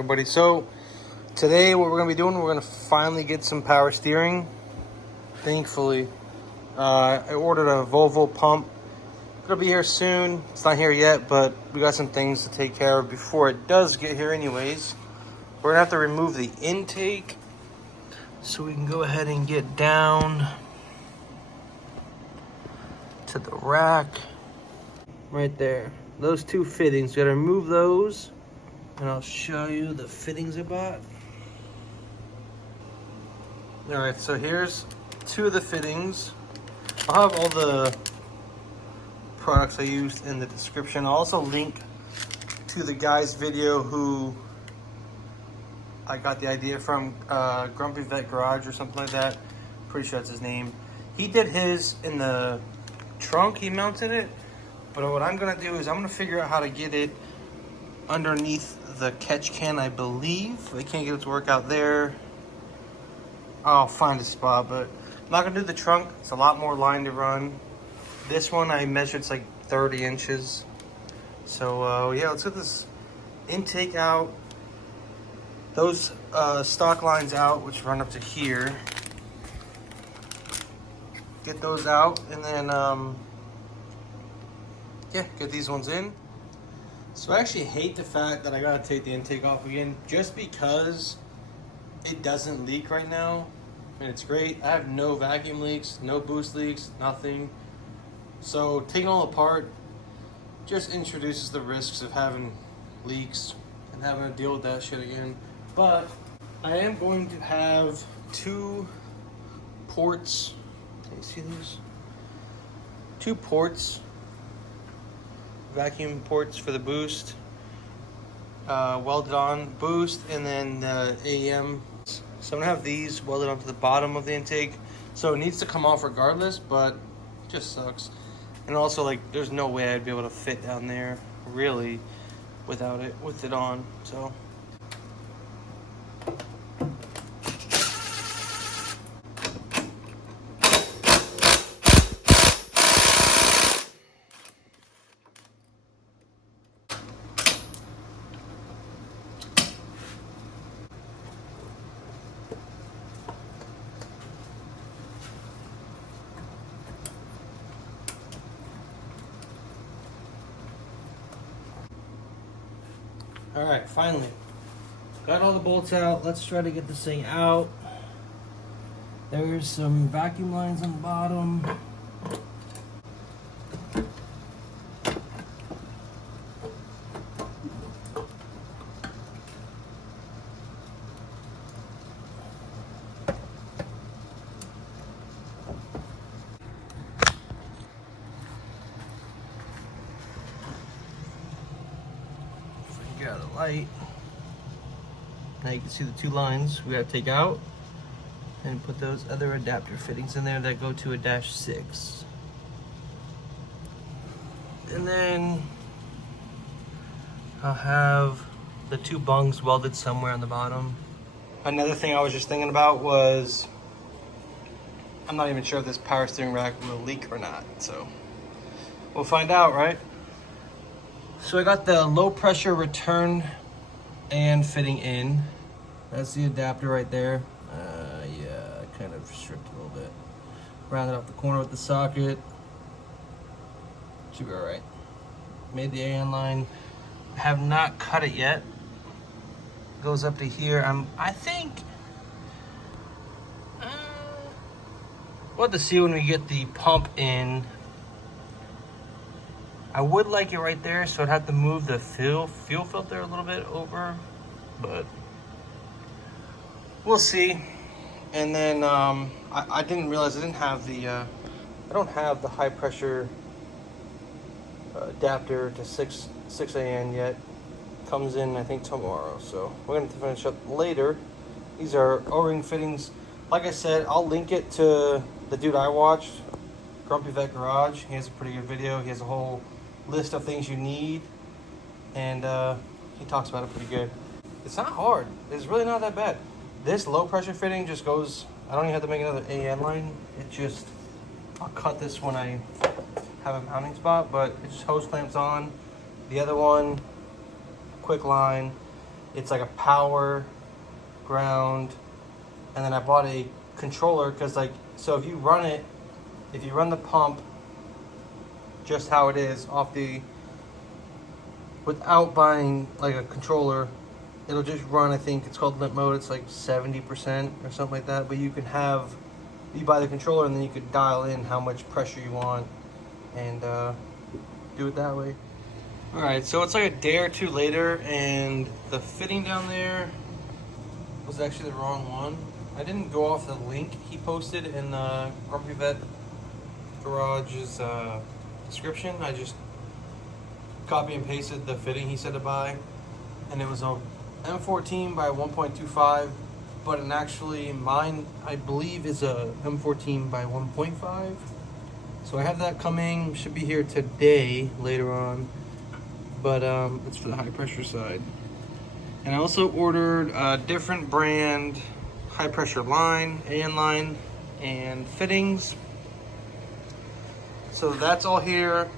everybody. So today what we're gonna be doing, we're gonna finally get some power steering. Thankfully, I ordered a Volvo pump. It'll be here soon. It's not here yet, but we got some things to take care of before it does get here anyways. We're gonna have to remove the intake so we can go ahead and get down to the rack right there. Those two fittings, you gotta remove those, and I'll show you the fittings I bought. All right, so here's two of the fittings. I'll have all the products I used in the description. I'll also link to the guy's video who I got the idea from, Grumpy Vet Garage or something like that. Pretty sure that's his name. He did his in the trunk, he mounted it. But what I'm gonna do is I'm gonna figure out how to get it underneath the catch can, I believe. I can't get it to work out there. I'll find a spot, but I'm not gonna do the trunk. It's a lot more line to run. This one I measured, it's like 30 inches. So yeah, let's get this intake out. Those stock lines out, which run up to here. Get those out, and then yeah, get these ones in. So I actually hate the fact that I gotta take the intake off again, just because it doesn't leak right now. And it's great. I have no vacuum leaks, no boost leaks, nothing. So taking all apart just introduces the risks of having leaks and having to deal with that shit again. But I am going to have two ports. Can you see these? Two ports, vacuum ports for the boost, welded on boost, and then the AEM. So I'm gonna have these welded onto the bottom of the intake. So it needs to come off regardless, but it just sucks. And also, like, there's no way I'd be able to fit down there really without it, with it on. So all right, finally got all the bolts out. Let's try to get this thing out. There's some vacuum lines on the bottom. Get out of the light. Now you can see the two lines we have to take out and put those other adapter fittings in there that go to a -6. And then I'll have the two bungs welded somewhere on the bottom. Another thing I was just thinking about was, I'm not even sure if this power steering rack will leak or not, so we'll find out, right? So I got the low pressure return and fitting in. That's the adapter right there. Yeah, kind of stripped a little bit. Rounded off the corner with the socket. Should be all right. Made the AN line. Have not cut it yet. Goes up to here. I think we'll have to see when we get the pump in. I would like it right there, so I'd have to move the fuel filter a little bit over, but we'll see. And then I didn't realize I didn't have the I don't have the high pressure adapter to 6 AN yet. Comes in I think tomorrow, so we're gonna finish up later. These are O-ring fittings. Like I said, I'll link it to the dude I watched, Grumpy Vet Garage. He has a pretty good video. He has a whole list of things you need, and he talks about it pretty good. It's not hard. It's really not that bad. This low pressure fitting just goes, I don't even have to make another AN line. It just, I'll cut this when I have a mounting spot, but it just hose clamps on. The other one, quick line. It's like a power, ground, and then I bought a controller because like, so if you run the pump just how it is off the, without buying like a controller, it'll just run, I think it's called limp mode, it's like 70% or something like that. But you buy the controller and then you could dial in how much pressure you want and do it that way. All right, so it's like a day or two later and the fitting down there was actually the wrong one. I didn't go off the link he posted in Grumpy Vet Garage's description. I just copy and pasted the fitting he said to buy, and it was a M14 by 1.25, but actually mine I believe is a M14 by 1.5. So I have that coming, should be here today later on, but it's for the high pressure side. And I also ordered a different brand high pressure line, AN line, and fittings. So that's all here.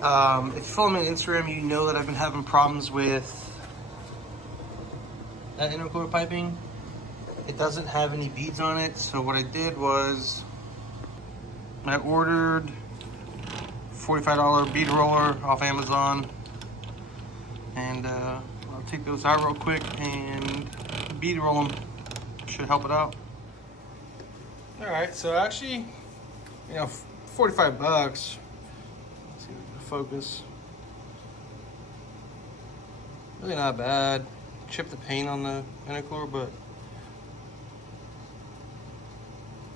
If you follow me on Instagram, you know that I've been having problems with that intercooler piping. It doesn't have any beads on it, so what I did was I ordered $45 bead roller off Amazon, and I'll take those out real quick and bead roll them. Should help it out. All right, so actually, you know, 45 bucks. Let's see if we can focus. Really not bad. Chipped the paint on the intercooler, but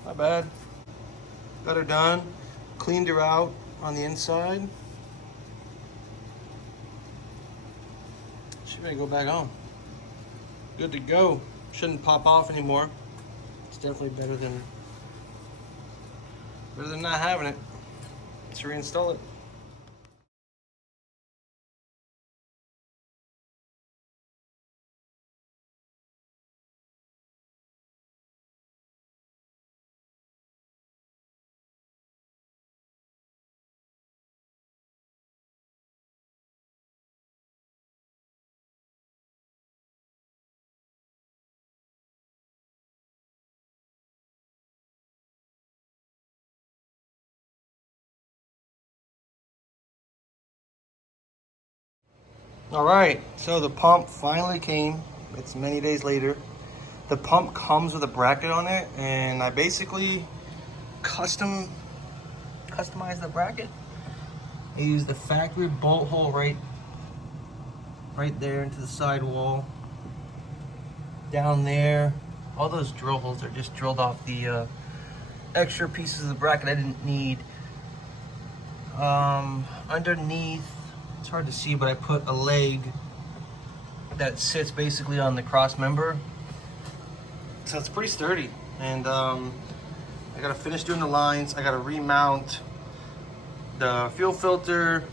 not bad. Got her done. Cleaned her out on the inside. She's ready to go back home. Good to go. Shouldn't pop off anymore. It's definitely better than not having it. Let's reinstall it. All right, so the pump finally came. It's many days later. The pump comes with a bracket on it, and I basically customized the bracket. I used the factory bolt hole right there into the sidewall. Down there, all those drill holes are just drilled off the extra pieces of the bracket I didn't need. Underneath, it's hard to see, but I put a leg that sits basically on the cross member. So it's pretty sturdy. And I gotta finish doing the lines. I gotta remount the fuel filter.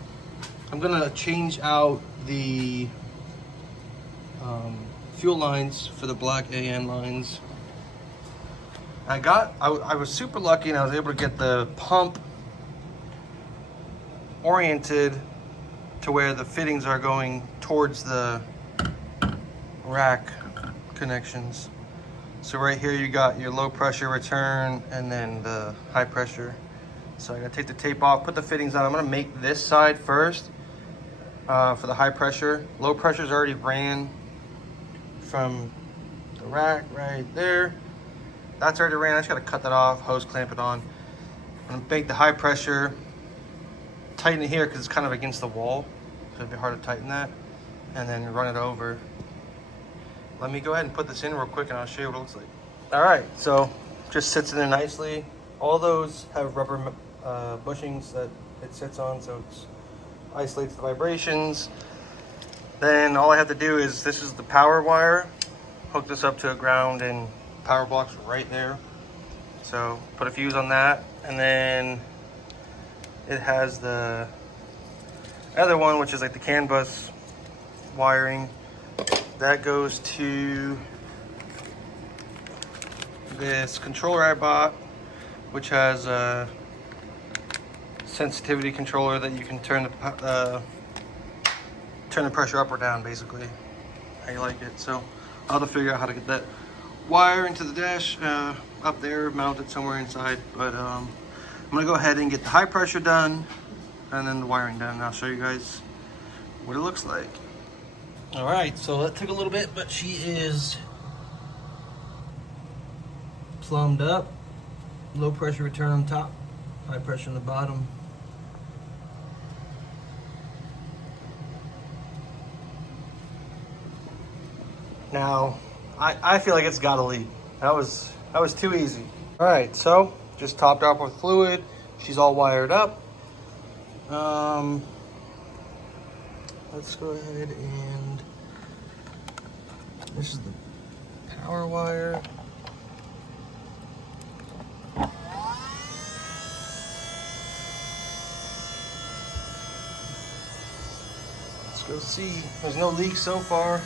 I'm gonna change out the fuel lines for the black AN lines. I was super lucky and I was able to get the pump oriented to where the fittings are going towards the rack connections. So right here you got your low pressure return and then the high pressure. So I gotta take the tape off, put the fittings on. I'm gonna make this side first for the high pressure. Low pressure's already ran from the rack right there. That's already ran. I just gotta cut that off, hose clamp it on. I'm gonna make the high pressure, tighten it here because it's kind of against the wall, so it'd be hard to tighten that, and then run it over. Let me go ahead and put this in real quick and I'll show you what it looks like. All right, so just sits in there nicely. All those have rubber bushings that it sits on, so it isolates the vibrations. Then all I have to do is, this is the power wire, hook this up to a ground and power block's right there. So put a fuse on that, and then it has the other one, which is like the CAN bus wiring. That goes to this controller I bought, which has a sensitivity controller that you can turn the pressure up or down, basically. how you like it. So I'll have to figure out how to get that wire into the dash up there, mounted somewhere inside. But I'm gonna go ahead and get the high pressure done and then the wiring done, and I'll show you guys what it looks like. All right, so that took a little bit, but she is plumbed up. Low pressure return on top, high pressure on the bottom. Now, I feel like it's got to leak. That was too easy. All right, so just topped off with fluid. She's all wired up. Let's go ahead and this is the power wire. Let's go see. There's no leak so far.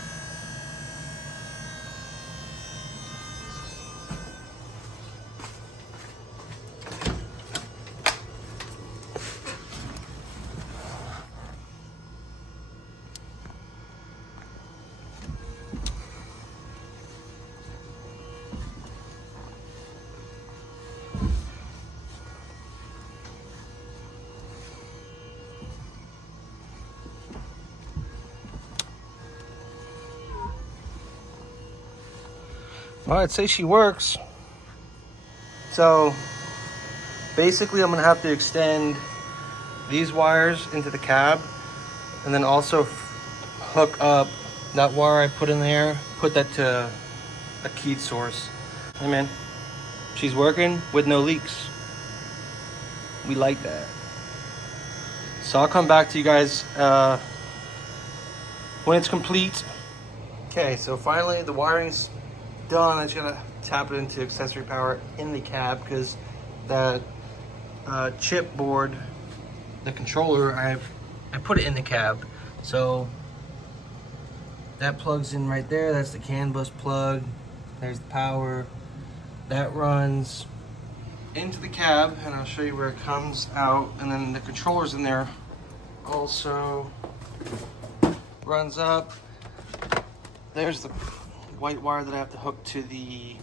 Well, I'd say she works. So basically I'm gonna have to extend these wires into the cab and then also hook up that wire I put in there, put that to a keyed source. Hey man, she's working with no leaks. We like that. So I'll come back to you guys when it's complete. Okay, so finally the wiring's done. I just gotta tap it into accessory power in the cab because that chip board, the controller, I put it in the cab. So that plugs in right there. That's the CAN bus plug. There's the power. That runs into the cab, and I'll show you where it comes out. And then the controller's in there also. Runs up. There's the white wire that I have to hook to the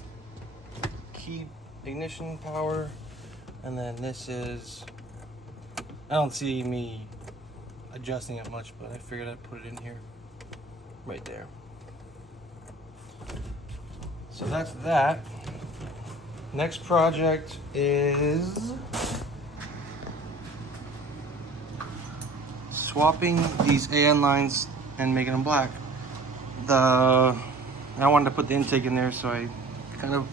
key ignition power, and then this is, I don't see me adjusting it much, but I figured I'd put it in here right there. So that's that. Next project is swapping these AN lines and making them black. I wanted to put the intake in there so I kind of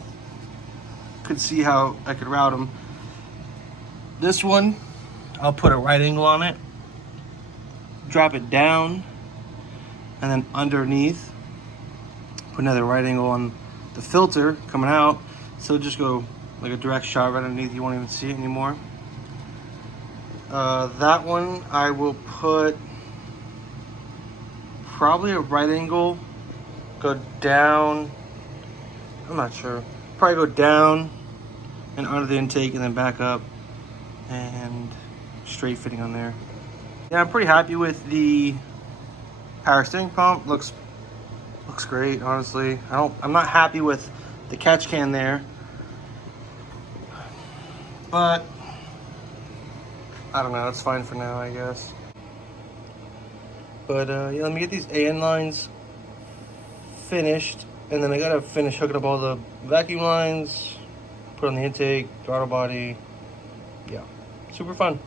could see how I could route them. This one, I'll put a right angle on it, drop it down, and then underneath, put another right angle on the filter coming out. So it'll just go like a direct shot right underneath. You won't even see it anymore. That one, I will put probably a right angle, go down, I'm not sure, probably go down and under the intake and then back up and straight fitting on there. Yeah, I'm pretty happy with the power steering pump. Looks great, honestly. I'm not happy with the catch can there, but I don't know, it's fine for now, I guess. But yeah, let me get these AN lines finished, and then I gotta finish hooking up all the vacuum lines, put on the intake, throttle body. Yeah, super fun.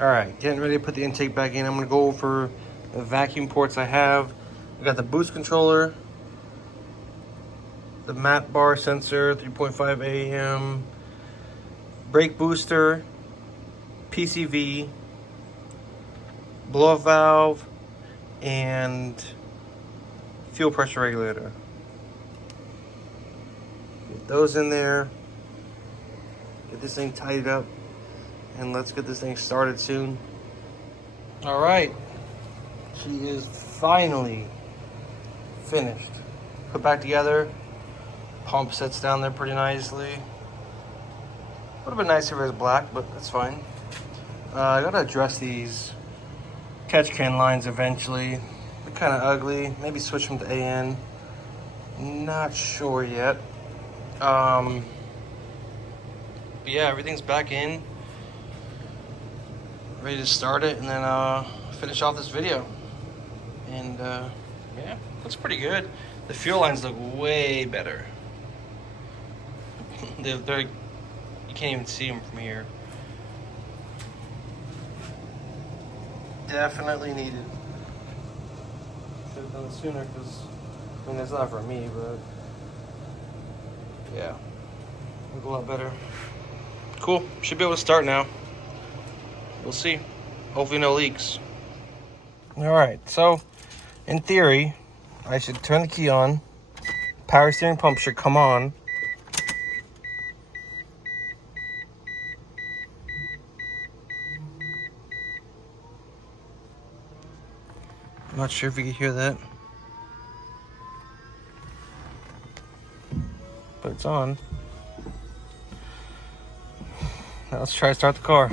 All right, getting ready to put the intake back in. I'm gonna go over the vacuum ports I have. I got the boost controller, the map bar sensor, 3.5 AM, brake booster, PCV, blow-off valve, and fuel pressure regulator. Get those in there. Get this thing tidied up, and let's get this thing started soon. All right, she is finally finished. Put back together. Pump sits down there pretty nicely. Would have been nicer if it was black, but that's fine. I gotta address these catch can lines eventually. They're kind of ugly. Maybe switch them to AN. Not sure yet. But yeah, everything's back in. Ready to start it and then finish off this video. And yeah, looks pretty good. The fuel lines look way better. they're, you can't even see them from here. Definitely needed. Should have done it sooner because, I mean, that's not for me, but yeah, look a lot better. Cool, should be able to start now. We'll see. Hopefully no leaks. Alright, so in theory, I should turn the key on. Power steering pump should come on. I'm not sure if you can hear that. But it's on. Now let's try to start the car.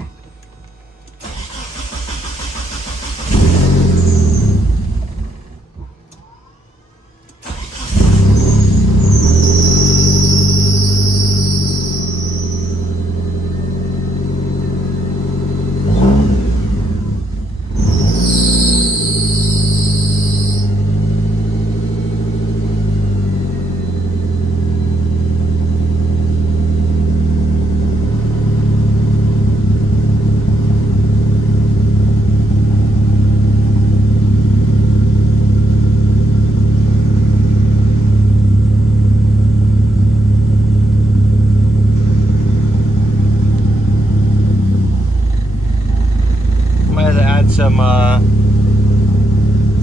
Some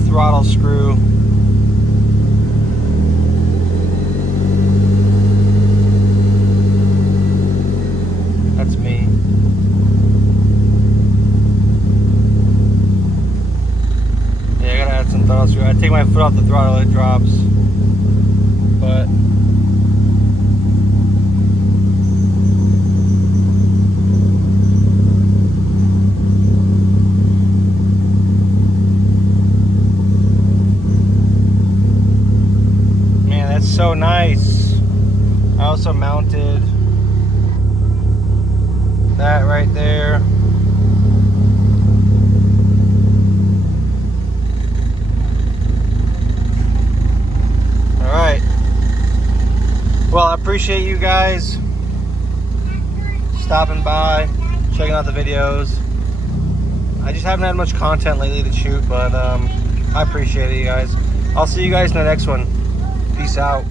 throttle screw. That's me. Yeah, I gotta add some throttle screw. I take my foot off the throttle, it drops. But so nice. I also mounted that right there. All right. Well, I appreciate you guys stopping by, checking out the videos. I just haven't had much content lately to shoot, but I appreciate it, you guys. I'll see you guys in the next one. Peace out.